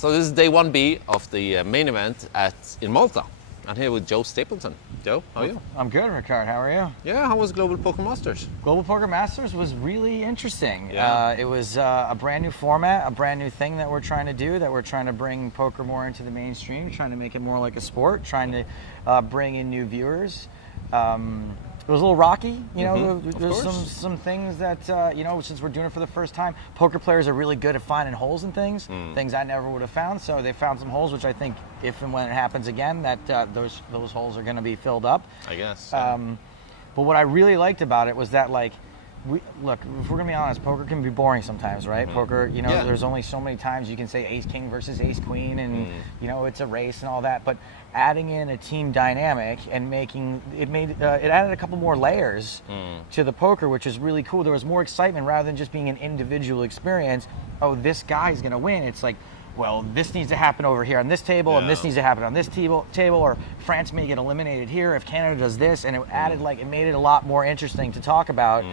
So this is day 1B of the main event in Malta. I'm here with Joe Stapleton. Joe, how are you? I'm good, Rikard. How are you? Yeah, how was Global Poker Masters? Global Poker Masters was really interesting. Yeah. It was a brand new format, a brand new thing that we're trying to do, that we're trying to bring poker more into the mainstream, trying to make it more like a sport, trying to bring in new viewers. It was a little rocky, you know. There's some things that since we're doing it for the first time, poker players are really good at finding holes in things I never would have found. So they found some holes, which I think if and when it happens again, that those holes are going to be filled up. I guess. But what I really liked about it was that, like, look, if we're gonna be honest, poker can be boring sometimes, right? Poker, there's only so many times you can say ace king versus ace queen, and it's a race and all that. But adding in a team dynamic and it added a couple more layers to the poker, which is really cool. There was more excitement rather than just being an individual experience. Oh, this guy's gonna win. It's like, well, this needs to happen over here on this table, and this needs to happen on this table, or France may get eliminated here if Canada does this, and it added it made it a lot more interesting to talk about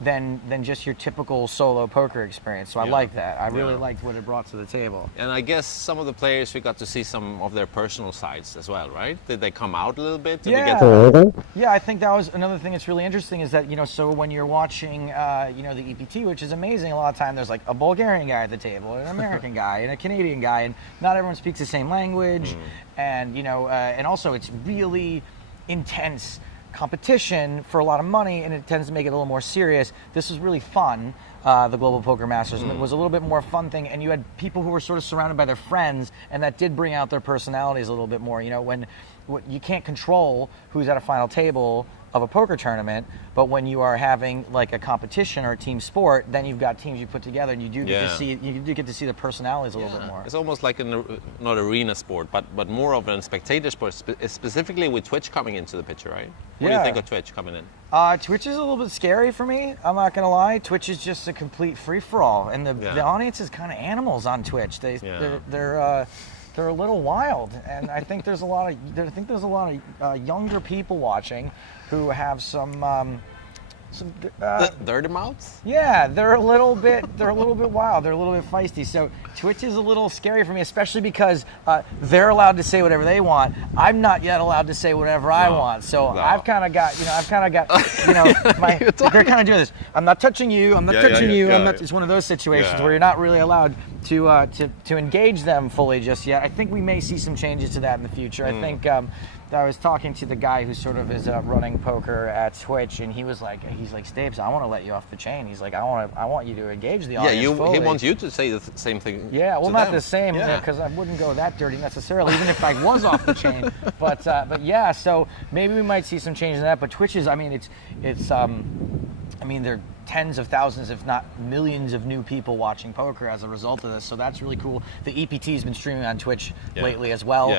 than just your typical solo poker experience. So I like that. I really liked what it brought to the table. And I guess some of the players, we got to see some of their personal sides as well, right? Did they come out a little bit? Yeah, I think that was another thing that's really interesting, is that, so when you're watching, the EPT, which is amazing, a lot of time there's like a Bulgarian guy at the table, an American guy, and a Canadian guy, and not everyone speaks the same language, and, and also it's really intense competition for a lot of money, and it tends to make it a little more serious. This was really fun, the Global Poker Masters, and it was a little bit more fun thing, and you had people who were sort of surrounded by their friends, and that did bring out their personalities a little bit more. When you can't control who's at a final table of a poker tournament, but when you are having like a competition or a team sport, then you've got teams you put together, and you do get to see the personalities a little bit more. It's almost like not arena sport, but more of a spectator sport, specifically with Twitch coming into the picture, right? What do you think of Twitch coming in? Twitch is a little bit scary for me. I'm not gonna lie. Twitch is just a complete free for all, and the audience is kind of animals on Twitch. They're a little wild, and I think there's a lot of younger people watching who have some dirty mouths. Yeah, they're a little bit wild. They're a little bit feisty. So Twitch is a little scary for me, especially because they're allowed to say whatever they want. I'm not yet allowed to say whatever I want. So I've kind of got, they're kind of doing this. I'm not touching you. I'm not touching you. It's one of those situations where you're not really allowed to engage them fully just yet. I think we may see some changes to that in the future. I think I was talking to the guy who sort of is running poker at Twitch, and he's like, Stapes, I want to let you off the chain. He's like, I want you to engage the audience fully. He wants you to say the same thing. Yeah, well, not the same, because I wouldn't go that dirty necessarily, even if I was off the chain. But yeah, so maybe we might see some change in that. But Twitch is, there are tens of thousands, if not millions, of new people watching poker as a result of this. So that's really cool. The EPT has been streaming on Twitch lately as well.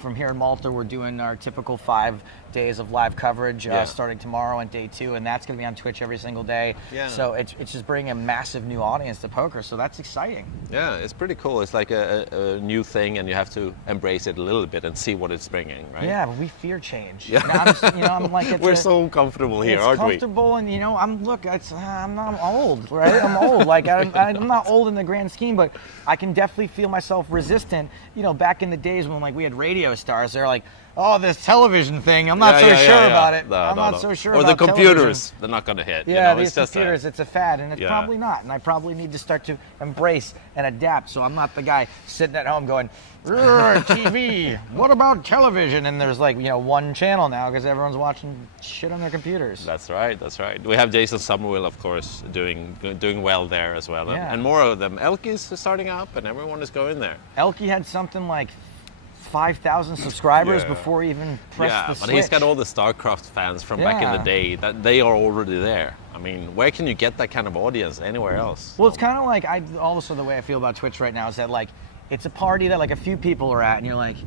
From here in Malta, we're doing our typical 5 days of live coverage starting tomorrow and day 2, and that's going to be on Twitch every single day. So it's just bringing a massive new audience to poker, so that's exciting. Yeah, it's pretty cool. It's like a new thing, and you have to embrace it a little bit and see what it's bringing, right? Yeah, but we fear change. I'm like, we're so comfortable here, aren't we? It's comfortable, and I'm not old, right? I'm old. Like I'm not old in the grand scheme, but I can definitely feel myself resistant. Back in the days when we had radio stars, they're like, oh, this television thing, I'm not so sure about it. I'm not so sure about the computers, television. They're not going to hit. Yeah, these computers, it's a fad, and it's probably not. And I probably need to start to embrace and adapt, so I'm not the guy sitting at home going, TV, what about television? And there's one channel now because everyone's watching shit on their computers. That's right. We have Jason Somerville, of course, doing well there as well. And more of them. Elky's starting up, and everyone is going there. Elky had something like 5,000 subscribers before he even pressed the switch. But he's got all the StarCraft fans from back in the day that they are already there. I mean, where can you get that kind of audience anywhere else? Well, it's kind of like also the way I feel about Twitch right now is that it's a party that a few people are at, and you're like,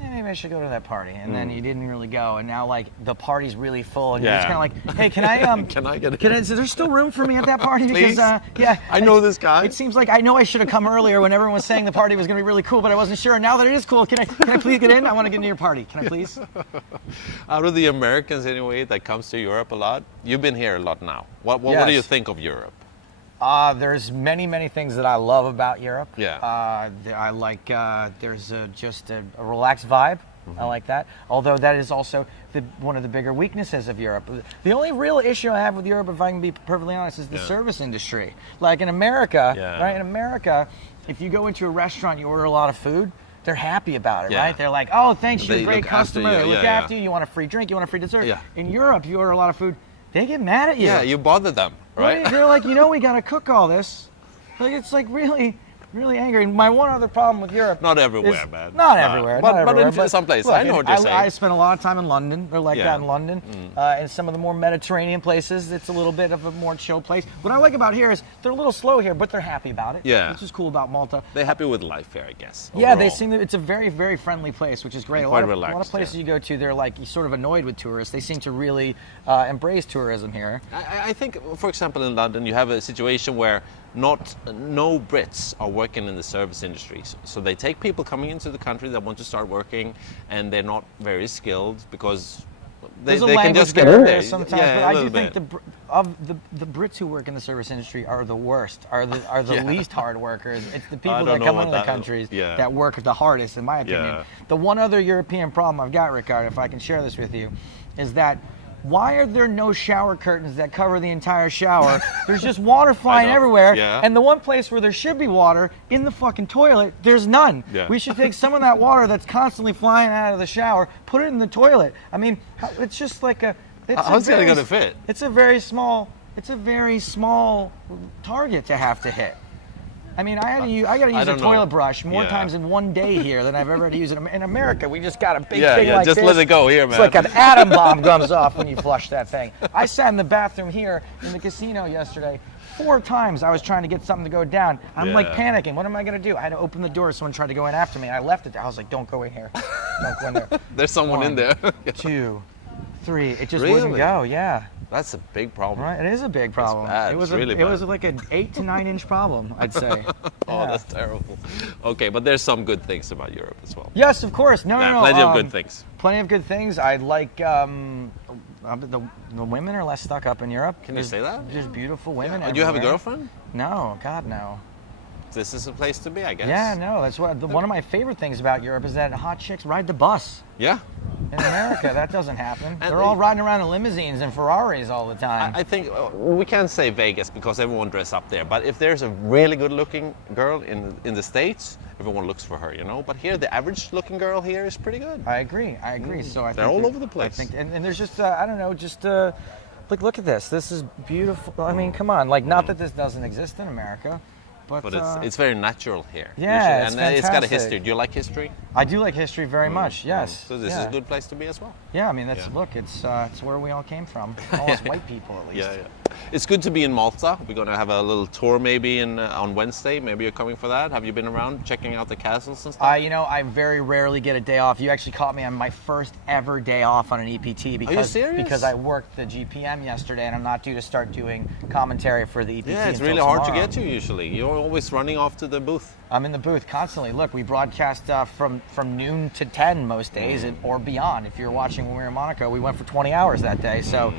yeah, maybe I should go to that party, and then you didn't really go, and now the party's really full, and you're just kind of like, hey, can I is there still room for me at that party? Please? Because I know this guy. It seems like I know I should have come earlier when everyone was saying the party was going to be really cool, but I wasn't sure. And now that it is cool, can I please get in? I want to get into your party. Can I please? Out of the Americans anyway that comes to Europe a lot, you've been here a lot now. What do you think of Europe? There's many things that I love about Europe. Yeah. I like, there's just a relaxed vibe. I like that. Although that is also one of the bigger weaknesses of Europe. The only real issue I have with Europe, if I can be perfectly honest, is the service industry. Like in America, right? In America, if you go into a restaurant, you order a lot of food, they're happy about it, right? They're like, oh, thanks, you're a great customer. They look after you. You want a free drink, you want a free dessert. In Europe, you order a lot of food, they get mad at you. Yeah, you bother them, right? They're like, we got to cook all this. Like, it's like really angry. And my one other problem with Europe. Not everywhere, man. Not everywhere. But in some places. Look, I know what you're saying. I spent a lot of time in London. They're like that in London. In some of the more Mediterranean places, it's a little bit of a more chill place. What I like about here is they're a little slow here, but they're happy about it. Yeah. Which is cool about Malta. They're happy with life here, I guess. Yeah, they seem to, it's a very friendly place, which is great. Quite relaxed, a lot of places you go to, they're like sort of annoyed with tourists. They seem to really embrace tourism here. I think, for example, in London, you have a situation where no Brits are working in the service industry. So they take people coming into the country that want to start working, and they're not very skilled because they can just get in there sometimes. But I do think the Brits who work in the service industry are the worst, are the least hard workers. It's the people that come into the countries that work the hardest, in my opinion. The one other European problem I've got, Rikard, if I can share this with you, is that why are there no shower curtains that cover the entire shower? There's just water flying everywhere. Yeah. And the one place where there should be water, in the fucking toilet, there's none. Yeah. We should take some of that water that's constantly flying out of the shower, put it in the toilet. I mean, it's just like how's it going to fit? It's a very small target to have to hit. I mean, I got to use a toilet brush more times in one day here than I've ever had to use it. In America, we just got a big thing like just this. Let it go here, man. It's like an atom bomb comes off when you flush that thing. I sat in the bathroom here in the casino yesterday. 4 times I was trying to get something to go down. I'm like panicking. What am I going to do? I had to open the door. Someone tried to go in after me. I left it there. I was like, don't go in here. Don't go in there. There's someone in there. 2, 3. It just wouldn't go. Yeah. That's a big problem. Right, it is a big problem. Bad. It was really bad. It was like an 8 to 9 inch problem, I'd say. Oh, that's terrible. Okay, but there's some good things about Europe as well. Yes, of course. No. Plenty of good things. Plenty of good things. I like the women are less stuck up in Europe. Can you say that? There's beautiful women. Do you have a girlfriend? No, God no. This is a place to be, I guess. Yeah, no. That's one of my favorite things about Europe is that hot chicks ride the bus. Yeah. In America, that doesn't happen. They're all riding around in limousines and Ferraris all the time. I think we can't say Vegas because everyone dress up there. But if there's a really good-looking girl in the States, everyone looks for her, But here, the average-looking girl here is pretty good. I agree. So I think they're all over the place. I think, and there's just I don't know, just look at this. This is beautiful. I mean, come on. Like, not that this doesn't exist in America. But it's very natural here. Yeah, and it's got a history. Do you like history? I do like history very much. Yes. So this is a good place to be as well. Yeah, I mean look, it's where we all came from. All us white people, at least. Yeah. It's good to be in Malta. We're going to have a little tour maybe on Wednesday. Maybe you're coming for that. Have you been around checking out the castles and stuff? I very rarely get a day off. You actually caught me on my first ever day off on an EPT because Are you serious? Because I worked the GPM yesterday and I'm not due to start doing commentary for the EPT. Yeah, it's really hard to get to usually. You're always running off to the booth. I'm in the booth constantly. Look, we broadcast from noon to 10 most days or beyond. If you're watching when we were in Monaco, we went for 20 hours that day. So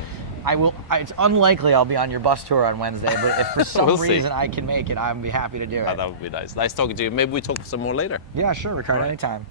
it's unlikely I'll be on your bus tour on Wednesday, but if for some reason I can make it, I'd be happy to do it. That would be nice. Nice talking to you. Maybe we talk some more later. Yeah, sure, Rikard, anytime.